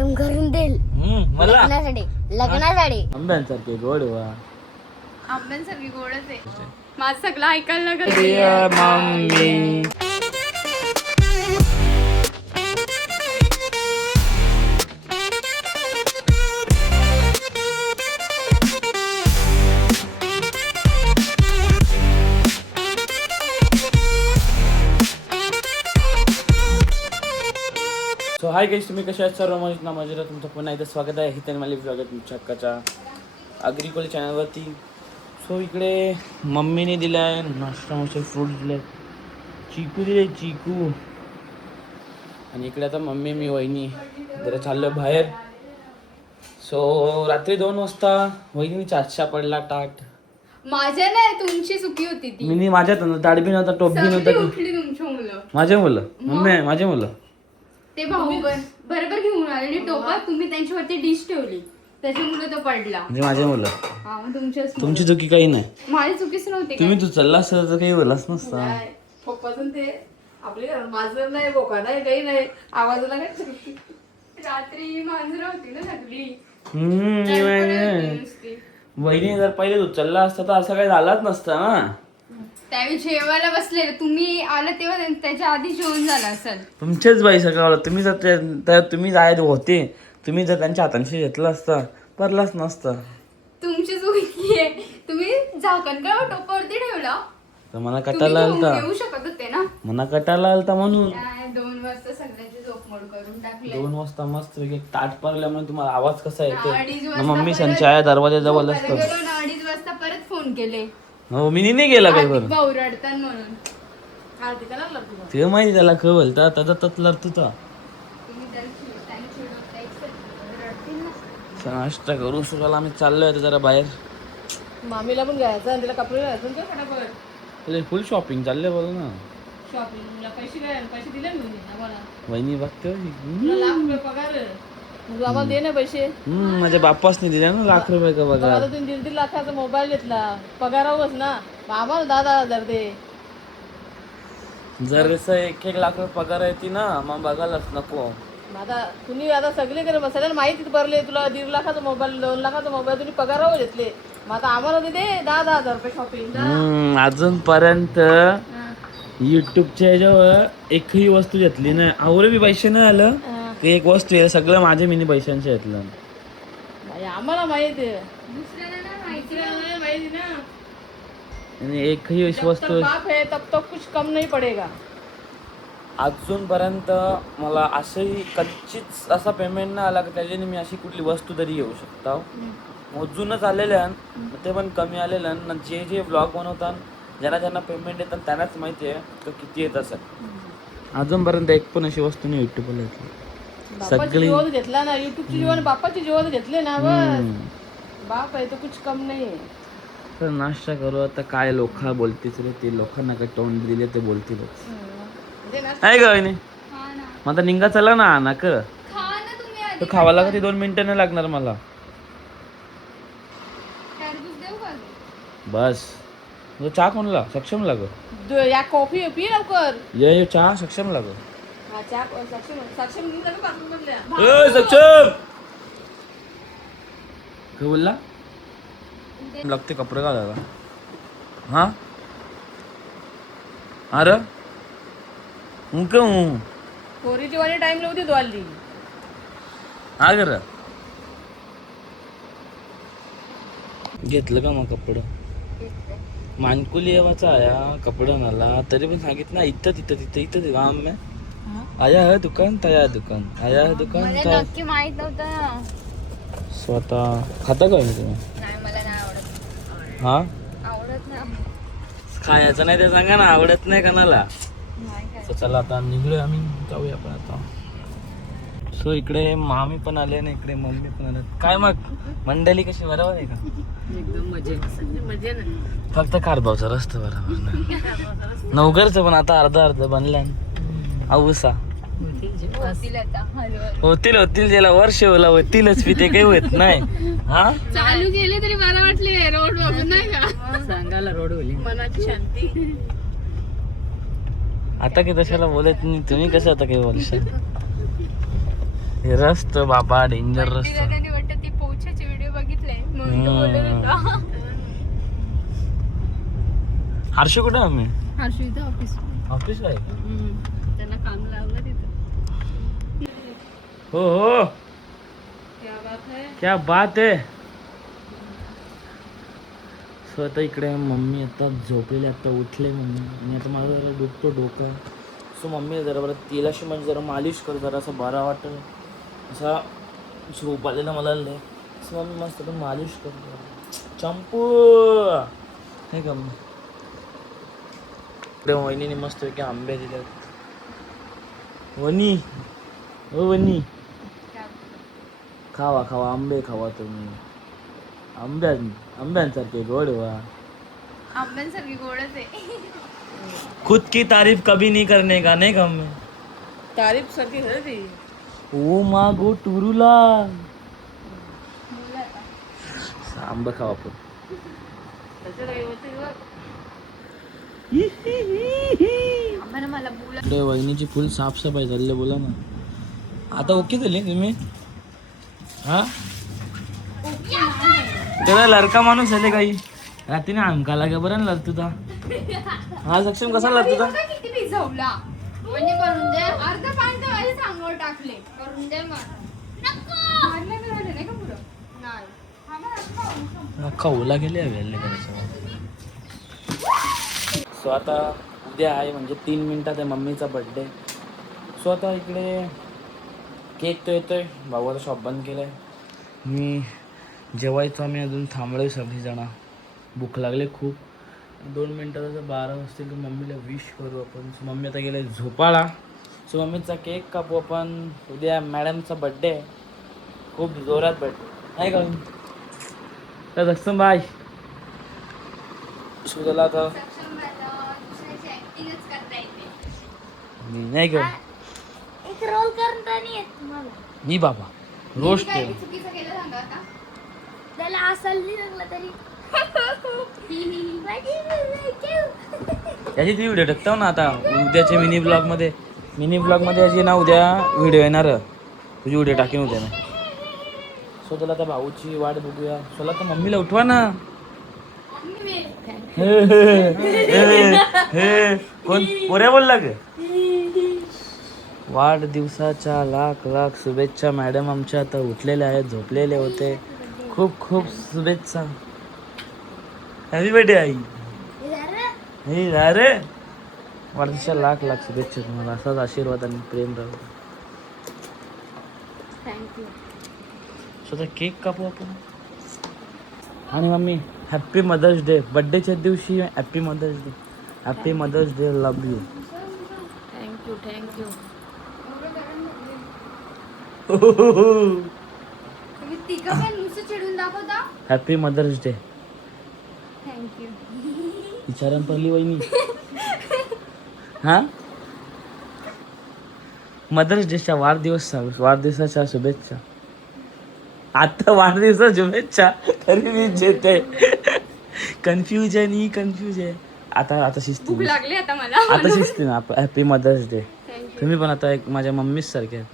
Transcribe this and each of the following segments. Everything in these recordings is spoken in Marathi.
आयटम करून देईल मला लग्नासाठी आंब्यांसारखे गोड वा आंब्यांसारखी गोडच आहे. माझं सगळं ऐकायला लागलं. मम्मी सो हाय गाईस, तुम्ही कशा आहात? सर्व मजेत तुमचं पुन्हा एकदा स्वागत आहे हितेन माली ब्लॉगत तुमच्या हक्काच्या अग्रिकोल चॅनलवरती. सो इकडे मम्मीने दिला आहे नाश्ता, फ्रूट दिले, चिकू दिले, चिकू. आणि इकडे आता मम्मी मी वहिनी जरा चाललो बाहेर. सो रात्री 2 वाजता वहिनी चाचा पडला टाट. माझ्या नाही, तुमची चुकी होती ती. मी माझ्यात ताट बी नव्हता, टोप बी सगळी नव्हता. उठली तुमची मुलं. माझे मुलं मम्मी, माझे मुलं ते भाऊ बरोबर घेऊन आले आणि टोपात तुम्ही त्यांच्यावरती डिश ठेवली, त्याच्यामुळे तो पडला. म्हणजे माझे मुलं. हा, मग तुमची चुकी काही नाही. माझी चुकीच नव्हती. तुम्ही तू चालला असता तर काही बोलाच नसता. पप्पाचं ते आपली माझं नाही, बोका नाही, काही नाही, आवाजाला काय. रात्री मांजर होती ना सगळी. नुसती. वहिनी जर पहिले तू चालला असता तर असं काही झालाच नसता ना. त्यावेळी जेवायला बसलेलं तुम्ही आलं तेव्हा त्याच्या आधी जेवण झालं असेल. तुमचेच बाई सगळं. तुम्ही जर तुम्ही जायला होते, तुम्ही जर त्यांच्या हातांशी घेतला असता परलाच नसता. तुमची चुकी आहे. तुम्ही झाकण का टोपावरती ठेवला. तर मला कटाला आलता, घेऊ शकत होते ना. मला कटाला आलता म्हणून. 2 वाजता सगळ्यांची झोपमोड करून टाकले. 2 वाजता मस्त ताट पडल्यामुळे तुम्हाला आवाज कसा येतो. 2:30 वाजता मम्मी परत संचाया दरवाजाजवळ असतो. गेलो ना, 2:30 वाजता परत फोन केले. हो, मी नाही गेला काही बरं. भाऊ रडतात म्हणून. आरती करायला लागतो तुला. ते माहिती त्याला खवल तर त्याचा ततलर तुझा. तुम्ही त्यांनी चिडवताय, रडतील ना. नाश्ता करू सगळं आम्ही चाललोय आता जरा बाहेर. मामीला पण घ्यायचं आणि तिला कपडे घ्यायचं आणि ते फटाफट फुल शॉपिंग चाललंय बोल ना. शॉपिंगला पैसे दिले मी आम्हाला. वहिनी बघते तुला ₹1,00,000 पगार आहे. मग आम्हाला दे ना पैसे. माझ्या बाप्पासनी दिल्या ना ₹1,00,000 का बघा. आता तुम्ही 1.5 लाखाचा मोबाईल घेतला, पगारावरच ना. मग आम्हाला 10,000 दे. जर 1 लाख रुपये पगार येते ना मग बघायलाच नको. आता तुम्ही आता सगळीकडे सगळ्यांना माहिती भरले, तुला 1.5 लाखाचा मोबाईल, 2 लाखाचा मोबाईल तुम्ही पगारावर घेतले. मग आता आम्हाला दे 10,000 रुपये शॉपिंग. अजूनपर्यंत युट्यूबच्या ह्याच्यावर एकही वस्तू घेतली नाही. आवरे बी पैसे नाही आलं की एक वस्तू आहे सगळं माझ्या मिनी पैशांच्या घेतलं. आम्हाला माहिती आहे. दुसऱ्याला नाही माहिती. दुसऱ्याला माहिती ना. आणि एकही वस्तू बाप है तब तक कुछ कम नहीं पडेगा. अजूनपर्यंत मला असंही कच्चीच असा पेमेंट नाही आला की त्याच्याने मी अशी कुठली वस्तू तरी घेऊ शकता. मोजूनच आलेल्या ते पण कमी आलेल्या. जे जे ब्लॉग बनवतात, ज्यांना पेमेंट येतात त्यांनाच माहिती आहे तर किती येत असत. अजूनपर्यंत एक पण अशी वस्तू नाही युट्यूबला घेतली. बापाची जीवन घेतला ना, युट्यूबची जीवन बापाची जीवन घेतले ना. बस बाप आहे तो कुछ कम नाही आहे. तर नाश्ता करू आता. काय लोक बोलतीच रे, ते लोकांना काय तोंड दिले ते बोलतीलच. आहे का वहिनी? खा ना. मग आता निघा चला ना नाक. खा ना तुम्ही आधी. तर खावाला का ते 2 मिनिटं नाही लागणार मला. टरबूज देऊ का? बस चहा कोणला सक्षम लाग. या कॉफी पी लवकर. ये चहा सक्षम लाग. हा चहा सक्षम निघा का बाथरूम मधल्या. सक्षम काय बोलला लागते कपडे घालायला. हा अरे पोरीची वाणी टाइम लावती तो आली. हा कर घेतलं का मग कपडं. मानकुली येवाचा आया कपडा मला तरी पण सांगितलं इथं तिथं तिथं इथं गाव में आया है दुकान तया दुकान आया है दुकान मला नक्की माहित नव्हतं. स्वतः खाता का तुम्ही? नाही, मला नाही आवडत. हा आवडत नाही. खायचं नाही ते सांगा ना. आवडत नाही कोणाला. नाही काय. तर चला आता निघलोय आम्ही, जाऊया आपण आता. सो इकडे मामी पण आले ना, इकडे मम्मी पण आले. काय मग मंडळी कशी बरोबर आहे का? एकदम मजे ना. फक्त कारभावचा रस्ता बरोबर नाही. नवघरचं पण आता अर्धा बनल्या. औसा होतील आता हळूहळू. होतील ज्याला वर्ष होतीलच पिते काही होत नाही. हा चालू केले तरी मला वाटले रोड बघून नाही का. सांगायला रोड होली मनाची शांती. आता की तशाला बोलत नाही तुम्ही. कसं आता काही बोलशाल. हे रस्त बाबा डेंजर रस्त. दादाने वाटतं ते पोछाचे व्हिडिओ बघितले म्हणून तो बोलत होता. हर्ष कुठे आहे आम्ही? हर्षू इथं ऑफिस ऑफिस आहे. त्यांना काम लावलं तिथं. हो हो क्या बात है. क्या बात आहे. सो आता इकडे मम्मी आता झोपलेली, आता उठले मम्मी आणि आता माझं जरा दुखतो डोकं. सो मम्मी जरा बरं तेलाशी म्हणजे जरा मालिश कर, जरा असं बरा वाटेल. असा झोप आलेला मला लय. सो मम्मी मस्त तर मालिश कर चंपू हे का मग. इकडे वहिनीने मस्त की आंबे दिले. वनी ओ वनी खावा खावा आंबे खावा तुम्ही. आंब्यांसारखे गोड व्हा. आंब्यांसारखी गोडच आहे. खुद की तारीफ कभी नहीं करने का नाही का मी. तारीफ साठी खरं ती. ओ मा गो टुरूला आंबा खावा आपण. त्याचं काही होते बघ. आम्हाला मला बोला. इकडे वहिनीची फुल साफसफाई झाली बोला ना. आता ओके झाली तुम्ही. हा त्याला लडका माणूस झाले काही रात्रीने आमका लागे बरं ना लढतो. हा सक्षम कसा लढतो. किती भिजवला म्हणजे करून दे. अर्ध पाणी तर माझ्या सांगवर टाकले. करून दे मग. मारलं नाही झालं नाही का पुरं. नाही अख्खा ओला गेले वेल्ले करायचं. सो आता उद्या आहे म्हणजे 3 मिनिटात आहे मम्मीचा बड्डे. सो आता इकडे केक तो येतोय. भावाला शॉप बंद केलं आहे. मी जेवायचो आम्ही अजून थांबलोय सगळीजणं. भूक लागले खूप. 2 मिनटात जर 12 वाजतील तर मम्मीला विश करू आपण. सो मम्मी आता गेले झोपाळा. सो मम्मीचा केक कापू आपण. उद्या मॅडमचा बड्डे आहे. खूप जोरात बड्डे नाही का तर सक्षम बाय. सो त्याला आता मी नाही का एक रोल करता नाही येत तुम्हाला. मी बाबा रोस्ट केलं. चुकीचं केलं सांगा आता. त्याला असं नाही लागलं तरी याची ती व्हिडिओ टाकतो ना आता उद्याच्या मिनी ब्लॉगमध्ये याची ना उद्या व्हिडिओ येणार. तुझी व्हिडिओ टाकेन उद्या ना. सो त्याला आता भाऊची वाट बघूया. सोला तर मम्मीला उठवा ना. कोण पोऱ्या बोलला ग. वाढदिवसाच्या लाख लाख शुभेच्छा. मॅडम आमच्या आता उठलेल्या आहेत, झोपलेले होते. खूप खूप शुभेच्छा. हॅपी बर्थडे आई. हे अरे वाढदिवसाच्या लाख लाख शुभेच्छा तुम्हाला. असाच आशीर्वाद आणि प्रेम राहू. थँक्यू. स्वतः केक कापू आपण. आणि मम्मी हॅप्पी मदर्स डे. बड्डेच्या दिवशी happy Mother's Day. Happy Mother's Day. Love you. Thank you thank you. तुम्ही तिघं पण नुसतं चिडून दाखवता. Happy Mother's Day. थँक्यू. विचारण पडली वहिनी. हा मदर्स डेच्या वाढदिवसाच्या शुभेच्छा. आता वाढदिवसाच्या शुभेच्छा तरी मी जेते. कन्फ्यूज आहे. आता शिस्ती. भूक लागली आता मला. आता शिस्ती ना. Happy Mother's Day. थँक्यू. तुम्ही पण आता एक माझ्या मम्मीच सारखे आहेत.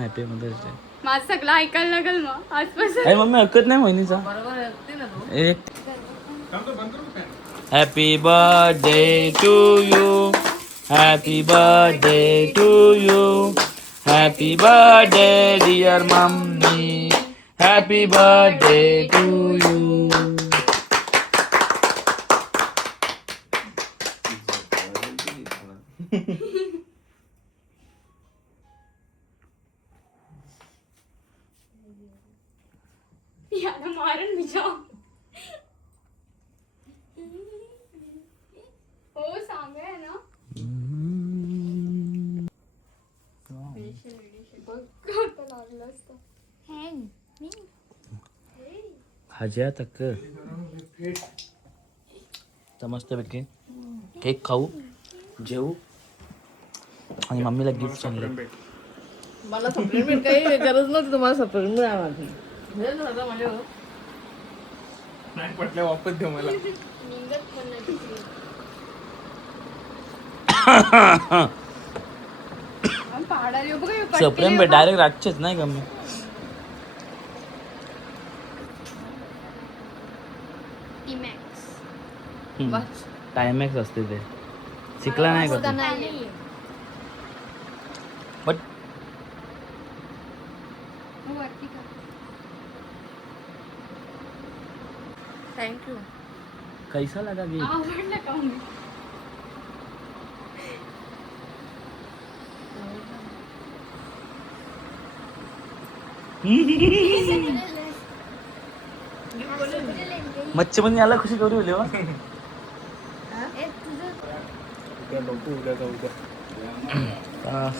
Happy Mother's Day. माझं सगळं ऐकायला लागेल मग आजपासून. अरे मम्मी ऐकत नाही वहिनीचा. बरोबर ऐकते ना तू. एक happy birthday to you. Happy birthday to you. Happy birthday dear mummy. Happy birthday to you. याला मारून मी जाऊ. हो सांगूया ना. बघ आता लागलं असतं. हाज्या तक तर मस्तपैकी केक खाऊ, जेवू आणि मम्मीला गिफ्ट आणले. मला सप्लिमेंट काही गरज नव्हती. तुम्हाला सप्लिमेंट माझी माझ्या नाही पटल्या वापस दे मला. आम्ही पहाडाला येऊ बघा, हे सप्रेम पे डायरेक्ट रातचेच नाही का मी T-Max. टायमॅक्स असते ते शिकला नाही का आता तू? नाही बट हो, वरती कर. थँक्यू. कैसा लगा गी आवडलं का मग? मच्छी पण याला खुशी करू हो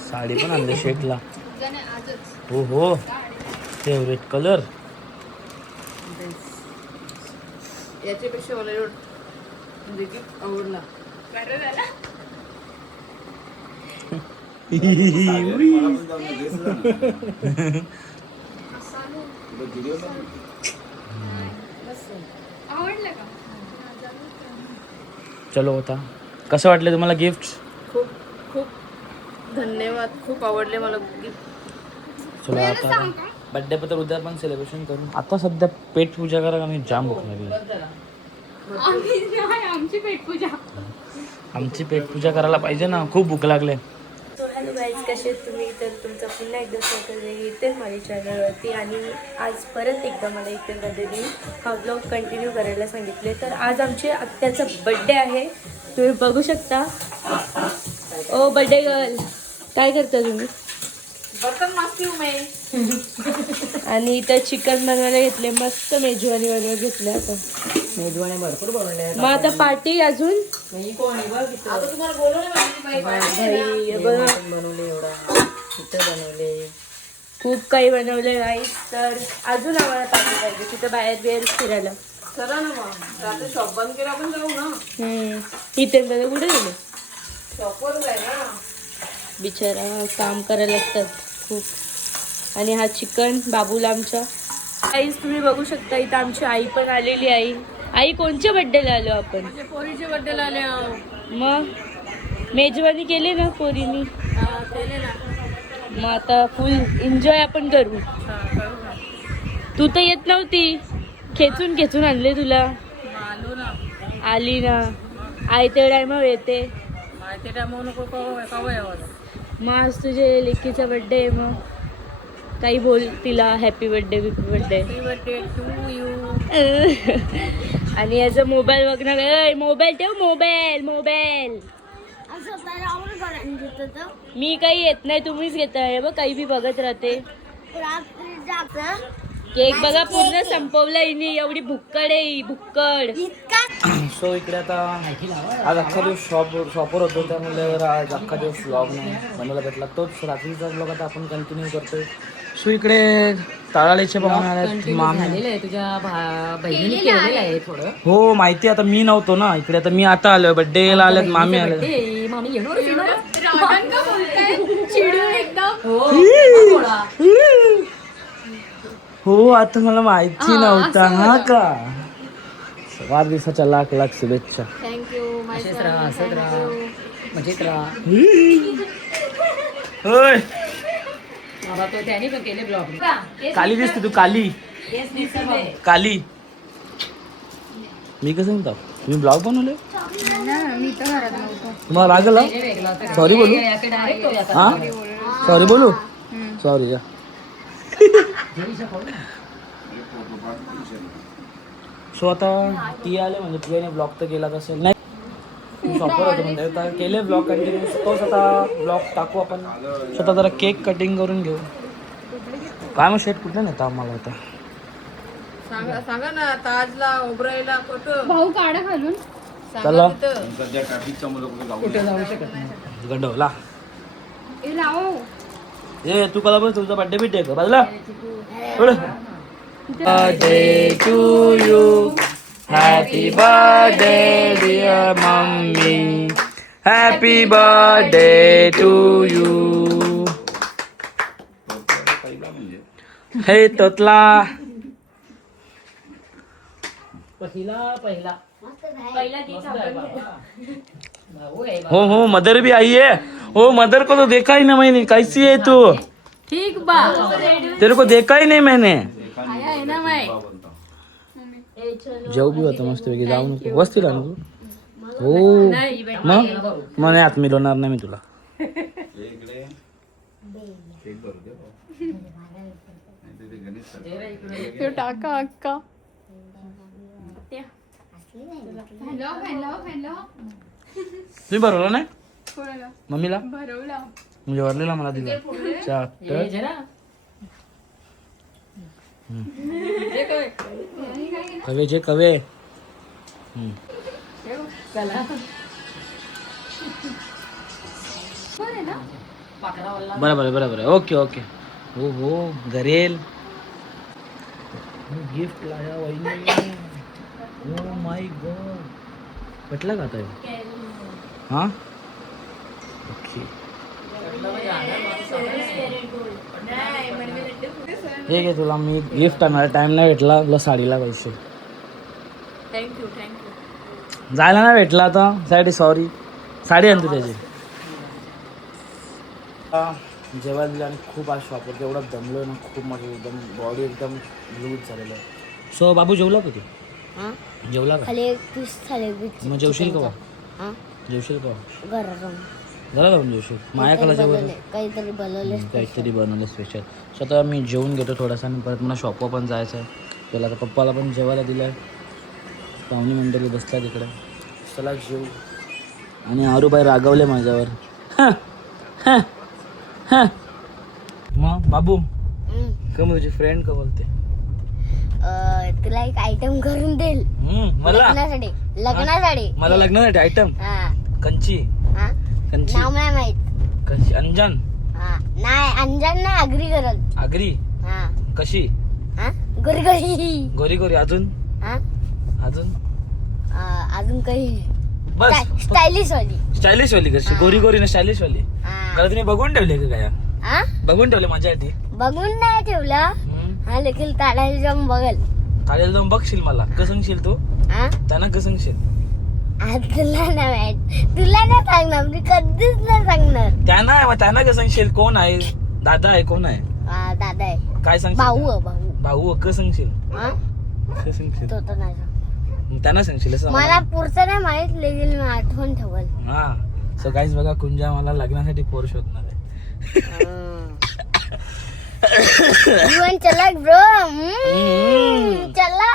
साडी पण आणली शेटला उद्याने आजच हो हो फेवरेट कलर याच्यापेक्षा मला एवढं म्हणजे की आवडला. बरं झालं. आवडलं का? चलो होता कसं वाटलं तुम्हाला गिफ्ट खूप खूप धन्यवाद. खूप आवडले मला gift. चलो आता बड्डे पत्र उद्या पण सेलिब्रेशन करू आता सध्या पेट पूजा करा आम्ही जाम भूक लागली आम्ही नाही, आमची पेटपूजा. आमची पेट पूजा करायला पाहिजे ना खूप भूक लागले सो हॅलो गाईज, कसे आहेत तुम्ही? तर तुमचं पुन्हा एकदा स्वागत आहे इथे माझ्या चॅनलवरती. आणि आज परत एकदा मला इथे मध्येनी हा ब्लॉग कंटिन्यू करायला सांगितले. तर आज आमच्या आत्याचा बड्डे आहे, तुम्ही बघू शकता. ओ बड्डे गर्ल, काय करता तुम्ही? बर्तन मागती हूँ मैं. आणि इथं चिकन बनवायला घेतले, मस्त मेजवानी बनवायला घेतले. आता मेजवाने भरपूर बनवले. मग आता पार्टी अजून आता तुम्हाला बोलवलं भाई बघा, बनवले एवढा इथं बनवले. खूप काही बनवलं गाईज. तर अजून आम्हाला पार्टी पाहिजे तिथं बाहेर फिरायला. चला ना मग रात्री शॉप बंद केला आपण जाऊ ना. इथे बघा कुठे गेले शॉपवर जाय ना. बिचारा काम करायला लागतात खूप. आणि हा चिकन बाबूला आमच्या आईच तुम्ही बघू शकता. इथं आमची आई पण आलेली. आई कोणच्या बड्डेला आलो आपण? पोरीच्या बड्डेला आले. मग मेजवानी केली ना पोरीनी, केले ना. मग आता फुल एन्जॉय आपण करू. तू तर येत नव्हती, खेचून खेचून आणले तुला. आलो ना. आली ना, आई ते टायमावर येते. माहिती टाइम नको कवा यावं. मग आज तुझे लेकीचा बड्डे आहे, मग काही बोल तिला happy birthday birthday. Birthday to you. आणि याचा मोबाईल बघणार. मोबाईल ठेव, मोबाईल. असं तर आवड करून देतो तो. मी काही येत नाही, तुम्हीच घेताय बघ. काही बी बघत राहते. रात्री जागं केक बघा पूर्ण संपवला हिने. एवढी भुक्कड आहे ही, भुक्कड. इतका सो इकडे आता आज अख्खा दिवस शॉपवर होतो त्यामुळे आज अख्खा दिवस व्लॉग नाही बनवायला भेटला. तोच रात्रीचा व्लॉग आता आपण कंटिन्यू करतोय. सो इकडे ताळाळीचे पाहुणे आले मामी. तुझ्या बहिणीने केलेलं आहे थोडं. हो माहिती आता मी नव्हतो ना इकडे. आता मी आता आलोय बड्डेला आल्यात मामी आले. मामी येणार रागान का बोलताय? चिडून एकदम. हो आता मला माहिती नव्हता हा का. वाढदिवसाच्या लाख लाख शुभेच्छा. थँक्यू. मजेत राहा. होय बाबा तो त्याने पण केले ब्लॉग. काली दिसते तू काली काली. मी कसं म्हणतो मी ब्लॉग बनवले मी तर घरात नव्हतो. तुम्हाला राग आला? सॉरी बोलू हा सॉरी बोलू सॉरी जा. सो आता ती आले म्हणजे तिने ब्लॉग तर केलाच असेल नाही. शॉपर होतं म्हणजे आता केले ब्लॉग कंटिन्यू. सपोज आता ब्लॉग टाकू आपण. स्वतः जरा केक कटिंग करून घेऊ. काय मग शेट कुठे नेता आम्हाला आता? सांगा ना ताजला ओबरायला कुठं भाऊ काढा घालून. चला कुठे जाऊ शकत नाही. गंडवला ए राव. ए तू कला बस तुझा बड्डे बिड्डे का बाजूला. Birthday to you happy birthday dear mummy happy birthday to you. हे तोतला पहिला हो मदर भी आई है। ओ मदर को तो देखा ही ना मैंने, कैसी है तू? ठीक बा तेरे को देखा ही नहीं मैंने। आया आहे ना मैं जेव बी होतं मस्त पैकी, जाऊ नको वस्तीला ना तू. हो मग नाही आत मिळवणार नाही मी तुला. टाका अक्का. Hello hello hello. तुम्ही भरवलं नाही कोणाला मम्मीला? भरवला? म्हणजे वरलेला मला दिला कवेचे कवे. बरोबर बरोबर. Okay okay. हो हो गरेल गिफ्ट लाया वही. ओ माय गॉड पटला का आता? हाँ ओके. हे घे तुला मी गिफ्ट आणणार. टाइम नाही भेटला तुला साडीला पैसे. Thank you thank you. जायला नाही भेटला आता साठी सॉरी. साडी आणतो त्याची. जेव्हा दिलं आणि खूप आज वापरतो एवढा दमलो ना, खूप माझं एकदम बॉडी एकदम लूज झालेलं आहे. सो बाबू जेवला का तू? जेवला का? खाली पीस झाले मग जेवशील का? जेवशील का? घरा जाऊन जेवशील. माझ्याकडे जेवण काहीतरी बनवले. काहीतरी बनवलं स्पेशल. स्वतः मी जेवून घेतो थोडासा आणि परत मला शॉपवर पण जायचं आहे. त्याला आता पप्पाला पण जेवायला दिलं आहे. पाहुणी मंडळी बसल्या तिकडे. चला जेवू. आणि आरूबाई रागवले माझ्यावर. मग बाबू का तुझी फ्रेंड का बोलते? तुला एक आयटम करून देईल मला लग्नासाठी. मला लग्नासाठी आयटम. हा कंची हा कंची नाव नाही माहित. कंची अंजन. हा नाही अंजन ना अग्री करल. आगरी हा कशी? हा गोरी गोरी. गोरी गोरी. अजून हा अजून अजून काही बस. स्टायलिश वाली. स्टायलिश वाली कशी? गोरी गोरी ना स्टायलिश वाली. हा मला तुम्ही बघून ठेवले का काय? हा बघून ठेवले माझ्यासाठी? बघून नाही ठेवलं. हा लेखील ताडायला जाऊन बघल. चालेल जाऊन बघशील मला. कसंगशील तू? हा त्यांना कसंगशील? तुला नाही माहित. तुला नाही सांगणार मी कधीच नाही सांगणार. त्यांना कसंगशील? कोण आहे? दादा आहे? कोण आहे? दादा आहे. काय सांगशील? भाऊ भाऊ. भाऊ कसंगशील? हा कसंगशील? तो तर नाही सांगणार. त्यांना सांगशील असं मला पुढचं नाही माहित लेखील मी आठवण ठेवल. हा. सो गाईज बघा कुंजा मला लग्नासाठी पोर शोधणार आहे. चला ब्रो चला.